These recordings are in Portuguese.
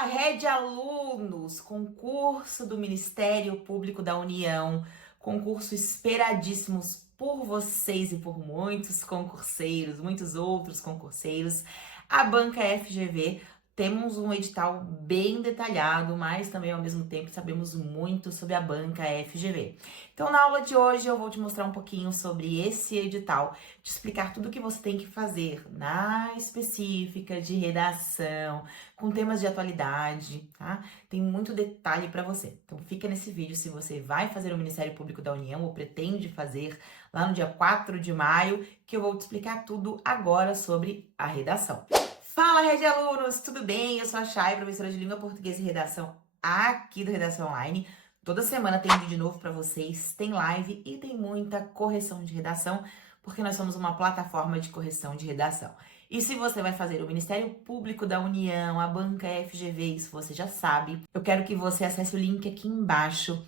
Fala, Rede Alunos, concurso do Ministério Público da União, concurso esperadíssimos por vocês e por muitos concurseiros, muitos outros concurseiros. A banca FGV, temos um edital bem detalhado, mas também ao mesmo tempo sabemos muito sobre a banca FGV. Então, na aula de hoje eu vou te mostrar um pouquinho sobre esse edital, te explicar tudo o que você tem que fazer na específica de redação, com temas de atualidade, tá? Tem muito detalhe para você. Então, fica nesse vídeo se você vai fazer o Ministério Público da União ou pretende fazer lá no dia 4 de maio, que eu vou te explicar tudo agora sobre a redação. Fala, Rede Alunos, tudo bem? Eu sou a Chay, professora de Língua Portuguesa e Redação aqui do Redação Online. Toda semana tem vídeo novo para vocês, tem live e tem muita correção de redação, porque nós somos uma plataforma de correção de redação. E se você vai fazer o Ministério Público da União, a banca FGV, isso você já sabe, eu quero que você acesse o link aqui embaixo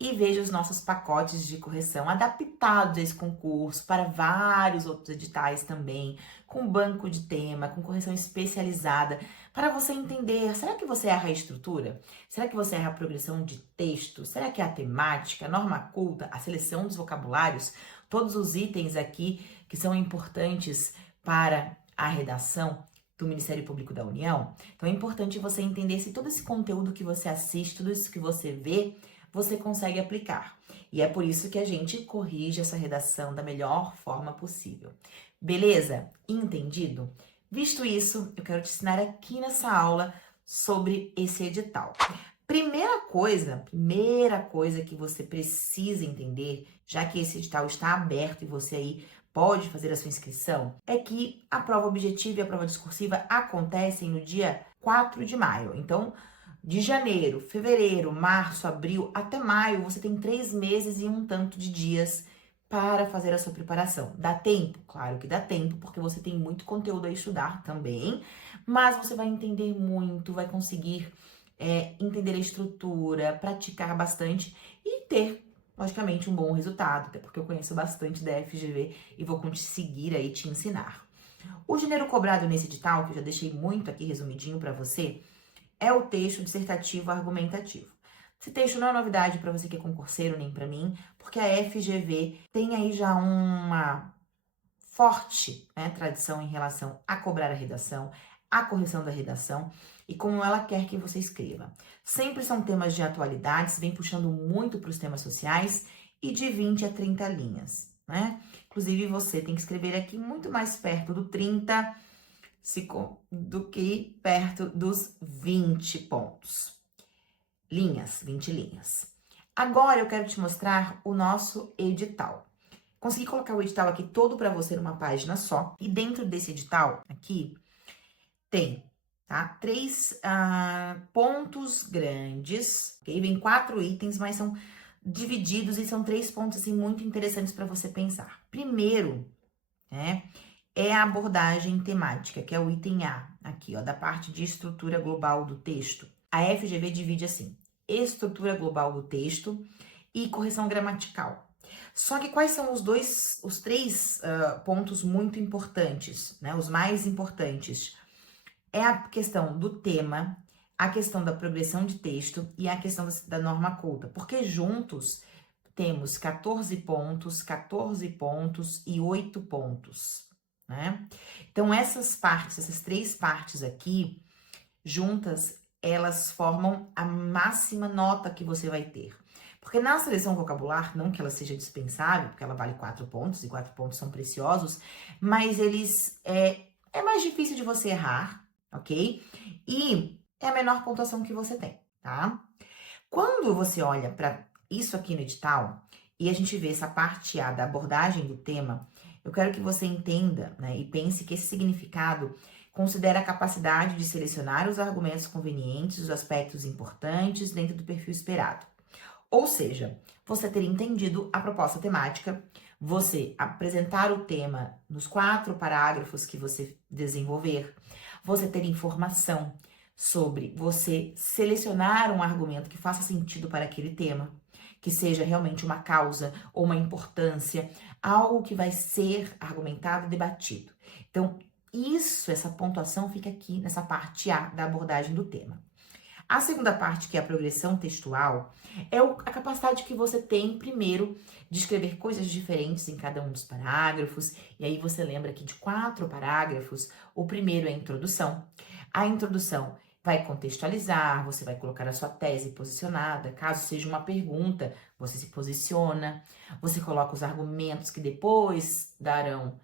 e veja os nossos pacotes de correção adaptados a esse concurso para vários outros editais também, com banco de tema, com correção especializada, para você entender, será que você erra a estrutura? Será que você erra a progressão de texto? Será que é a temática, a norma culta, a seleção dos vocabulários? Todos os itens aqui que são importantes para a redação do Ministério Público da União. Então é importante você entender se todo esse conteúdo que você assiste, tudo isso que você vê, você consegue aplicar. E é por isso que a gente corrige essa redação da melhor forma possível. Beleza? Entendido? Visto isso, eu quero te ensinar aqui nessa aula sobre esse edital. Primeira coisa que você precisa entender, já que esse edital está aberto e você aí pode fazer a sua inscrição, é que a prova objetiva e a prova discursiva acontecem no dia 4 de maio. Então, de janeiro, fevereiro, março, abril, até maio, você tem 3 meses e um tanto de dias para fazer a sua preparação. Dá tempo? Claro que dá tempo, porque você tem muito conteúdo a estudar também, mas você vai entender muito, vai conseguir entender a estrutura, praticar bastante e ter, logicamente, um bom resultado, até porque eu conheço bastante da FGV e vou conseguir aí te ensinar. O dinheiro cobrado nesse edital, que eu já deixei muito aqui resumidinho para você, é o texto dissertativo argumentativo. Esse texto não é novidade para você que é concurseiro, nem para mim, porque a FGV tem aí já uma forte, tradição em relação a cobrar a redação, a correção da redação e como ela quer que você escreva. Sempre são temas de atualidades, vem puxando muito para os temas sociais e de 20 a 30 linhas, né? Inclusive, você tem que escrever aqui muito mais perto do 30 do que perto dos 20 pontos. 20 linhas. Agora eu quero te mostrar o nosso edital. Consegui colocar o edital aqui todo para você numa página só. E dentro desse edital aqui tem, tá? 3 pontos grandes, ok? Vem 4 itens, mas são divididos e são 3 pontos assim muito interessantes para você pensar. Primeiro, é a abordagem temática, que é o item A, aqui, ó, da parte de estrutura global do texto. A FGV divide assim, estrutura global do texto e correção gramatical. Só que quais são os três pontos muito importantes, né? Os mais importantes. É a questão do tema, a questão da progressão de texto e a questão da norma culta. Porque juntos temos 14 pontos e 8 pontos, né? Então, essas 3 partes aqui, juntas, elas formam a máxima nota que você vai ter. Porque na seleção vocabular, não que ela seja dispensável, porque ela vale 4 pontos, e 4 pontos são preciosos, mas eles é mais difícil de você errar, ok? E é a menor pontuação que você tem, tá? Quando você olha para isso aqui no edital, e a gente vê essa parte A da abordagem do tema, eu quero que você entenda, né, e pense que esse significado considera a capacidade de selecionar os argumentos convenientes, os aspectos importantes dentro do perfil esperado. Ou seja, você ter entendido a proposta temática, você apresentar o tema nos 4 parágrafos que você desenvolver, você ter informação sobre você selecionar um argumento que faça sentido para aquele tema, que seja realmente uma causa ou uma importância, algo que vai ser argumentado e debatido. Então, essa pontuação fica aqui nessa parte A da abordagem do tema. A segunda parte, que é a progressão textual, é a capacidade que você tem, primeiro, de escrever coisas diferentes em cada um dos parágrafos. E aí você lembra que de 4 parágrafos, o primeiro é a introdução. A introdução vai contextualizar, você vai colocar a sua tese posicionada. Caso seja uma pergunta, você se posiciona, você coloca os argumentos que depois darão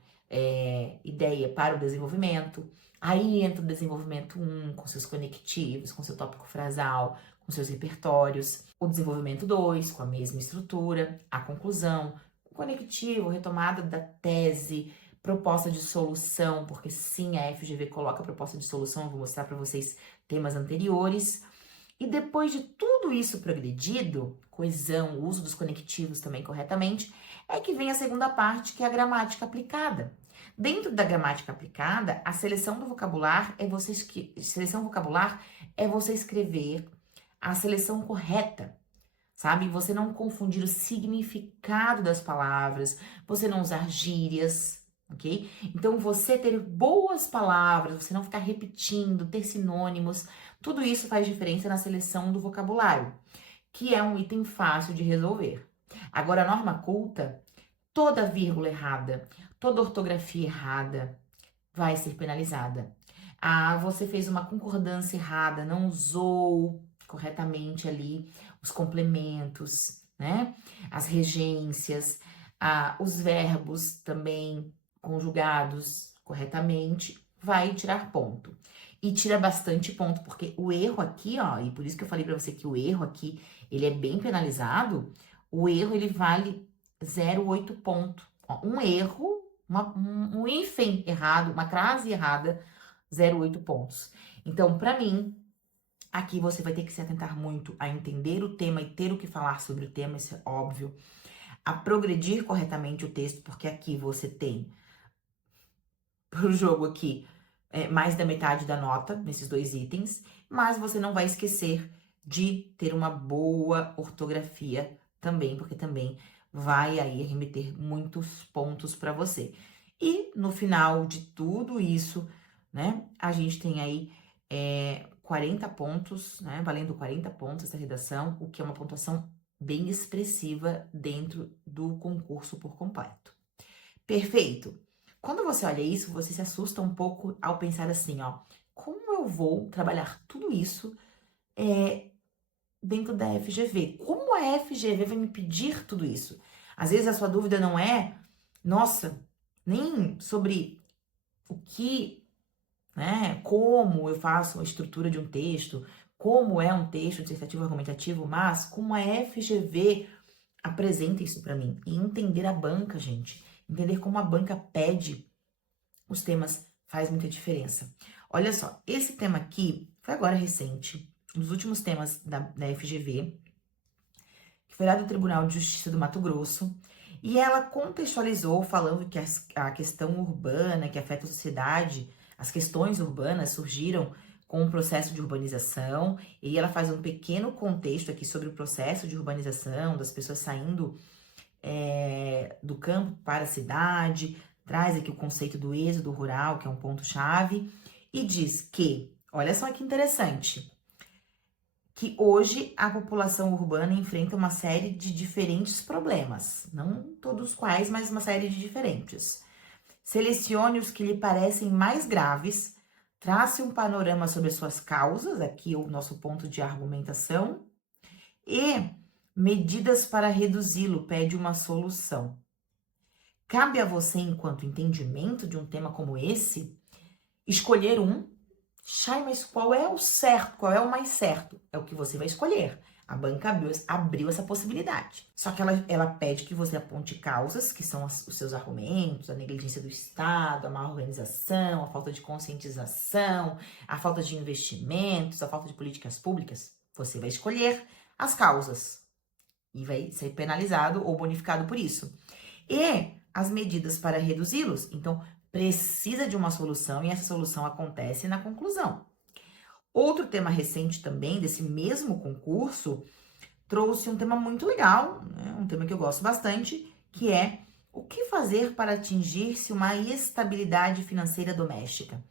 ideia para o desenvolvimento. Aí entra o desenvolvimento 1, com seus conectivos, com seu tópico frasal, com seus repertórios. O desenvolvimento 2, com a mesma estrutura. A conclusão, o conectivo, retomada da tese, proposta de solução, porque sim, a FGV coloca a proposta de solução, eu vou mostrar para vocês temas anteriores. E depois de tudo isso progredido, coesão, uso dos conectivos também corretamente, é que vem a segunda parte, que é a gramática aplicada. Dentro da gramática aplicada, a seleção do vocabular seleção vocabular é você escrever a seleção correta, sabe? Você não confundir o significado das palavras, você não usar gírias, ok? Então, você ter boas palavras, você não ficar repetindo, ter sinônimos, tudo isso faz diferença na seleção do vocabulário, que é um item fácil de resolver. Agora, a norma culta, toda vírgula errada, toda ortografia errada vai ser penalizada. Ah, você fez uma concordância errada, não usou corretamente ali os complementos, né? As regências, os verbos também conjugados corretamente, vai tirar ponto. E tira bastante ponto, porque o erro aqui, ó, e por isso que eu falei para você que o erro aqui, ele é bem penalizado, o erro ele vale 0,8 ponto. Ó, um erro, um hífen errado, uma crase errada, 0,8 pontos. Então, para mim, aqui você vai ter que se atentar muito a entender o tema e ter o que falar sobre o tema, isso é óbvio. A progredir corretamente o texto, porque aqui você tem, pro jogo aqui, mais da metade da nota, nesses 2 itens, mas você não vai esquecer de ter uma boa ortografia também, porque também vai aí remeter muitos pontos para você. E no final de tudo isso, né, a gente tem aí 40 pontos, né, valendo 40 pontos essa redação, o que é uma pontuação bem expressiva dentro do concurso por completo. Perfeito! Quando você olha isso, você se assusta um pouco ao pensar assim, ó, como eu vou trabalhar tudo isso dentro da FGV? Como a FGV vai me pedir tudo isso? Às vezes a sua dúvida não é, nossa, nem sobre o que, né, como eu faço a estrutura de um texto, como é um texto dissertativo argumentativo, mas como a FGV apresenta isso para mim. E entender a banca, gente. Entender como a banca pede os temas faz muita diferença. Olha só, esse tema aqui foi agora recente, um dos últimos temas da FGV, que foi lá do Tribunal de Justiça do Mato Grosso, e ela contextualizou falando que a questão urbana que afeta a sociedade, as questões urbanas surgiram com o processo de urbanização, e ela faz um pequeno contexto aqui sobre o processo de urbanização, das pessoas saindo do campo para a cidade, traz aqui o conceito do êxodo rural, que é um ponto-chave, e diz que, olha só que interessante, que hoje a população urbana enfrenta uma série de diferentes problemas, não todos quais, mas uma série de diferentes. Selecione os que lhe parecem mais graves, trace um panorama sobre as suas causas, aqui o nosso ponto de argumentação, e medidas para reduzi-lo, pede uma solução. Cabe a você, enquanto entendimento de um tema como esse, escolher um. Chay, mas qual é o certo? Qual é o mais certo? É o que você vai escolher. A banca abriu essa possibilidade. Só que ela pede que você aponte causas, que são os seus argumentos, a negligência do Estado, a má organização, a falta de conscientização, a falta de investimentos, a falta de políticas públicas. Você vai escolher as causas e vai ser penalizado ou bonificado por isso. E as medidas para reduzi-los. Então, precisa de uma solução e essa solução acontece na conclusão. Outro tema recente também desse mesmo concurso trouxe um tema muito legal, né? Um tema que eu gosto bastante, que é O que fazer para atingir-se uma estabilidade financeira doméstica?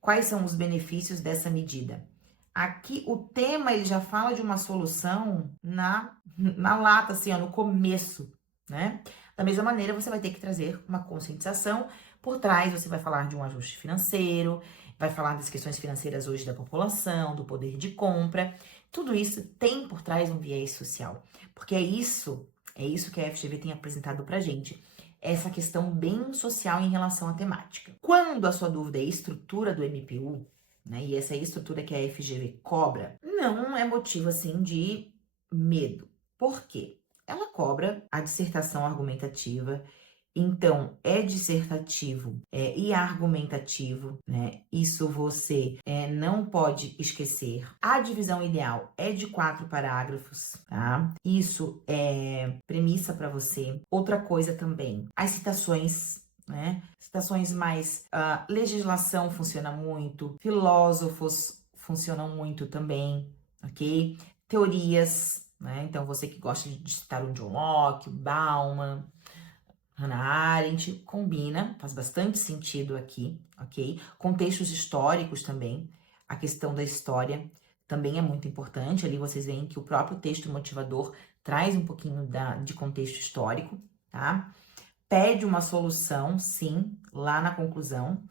Quais são os benefícios dessa medida? Aqui o tema ele já fala de uma solução na lata, assim, ó, no começo, né? Da mesma maneira, você vai ter que trazer uma conscientização. Por trás, você vai falar de um ajuste financeiro, vai falar das questões financeiras hoje da população, do poder de compra. Tudo isso tem por trás um viés social, porque é isso que a FGV tem apresentado pra gente. Essa questão bem social em relação à temática. Quando a sua dúvida é a estrutura do MPU, né, e essa é a estrutura que a FGV cobra, não é motivo assim de medo. Por quê? Ela cobra a dissertação argumentativa, então é dissertativo e argumentativo, né? Isso você não pode esquecer. A divisão ideal é de 4 parágrafos, tá? Isso é premissa para você. Outra coisa também, as citações, né? Citações mais legislação funciona muito, filósofos funcionam muito também, ok? Teorias, né? Então você que gosta de citar o John Locke, o Bauman, Hannah Arendt, combina, faz bastante sentido aqui, ok? Contextos históricos também, a questão da história também é muito importante. Ali vocês veem que o próprio texto motivador traz um pouquinho de contexto histórico, tá? Pede uma solução, sim, lá na conclusão.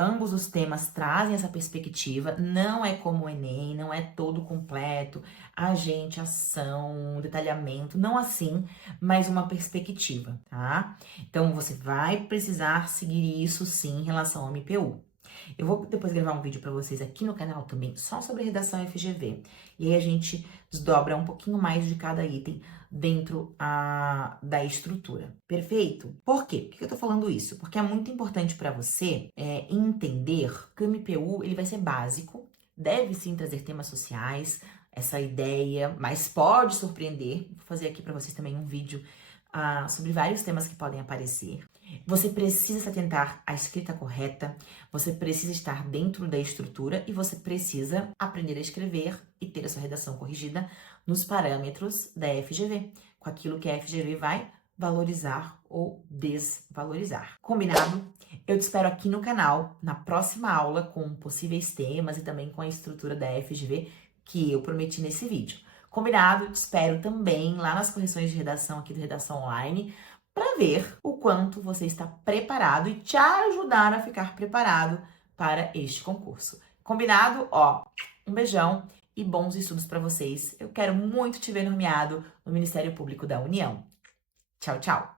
Ambos os temas trazem essa perspectiva, não é como o Enem, não é todo completo, agente, ação, detalhamento, não assim, mas uma perspectiva, tá? Então, você vai precisar seguir isso, sim, em relação ao MPU. Eu vou depois gravar um vídeo para vocês aqui no canal também, só sobre redação FGV. E aí a gente desdobra um pouquinho mais de cada item dentro da estrutura. Perfeito? Por quê? Por que eu tô falando isso? Porque é muito importante para você entender que o MPU ele vai ser básico, deve sim trazer temas sociais, essa ideia, mas pode surpreender. Vou fazer aqui para vocês também um vídeo sobre vários temas que podem aparecer. Você precisa se atentar à escrita correta, você precisa estar dentro da estrutura e você precisa aprender a escrever e ter a sua redação corrigida nos parâmetros da FGV, com aquilo que a FGV vai valorizar ou desvalorizar. Combinado? Eu te espero aqui no canal, na próxima aula, com possíveis temas e também com a estrutura da FGV que eu prometi nesse vídeo. Combinado? Te espero também lá nas correções de redação aqui do Redação Online, para ver o quanto você está preparado e te ajudar a ficar preparado para este concurso. Combinado? Ó, um beijão e bons estudos para vocês. Eu quero muito te ver nomeado no Ministério Público da União. Tchau, tchau!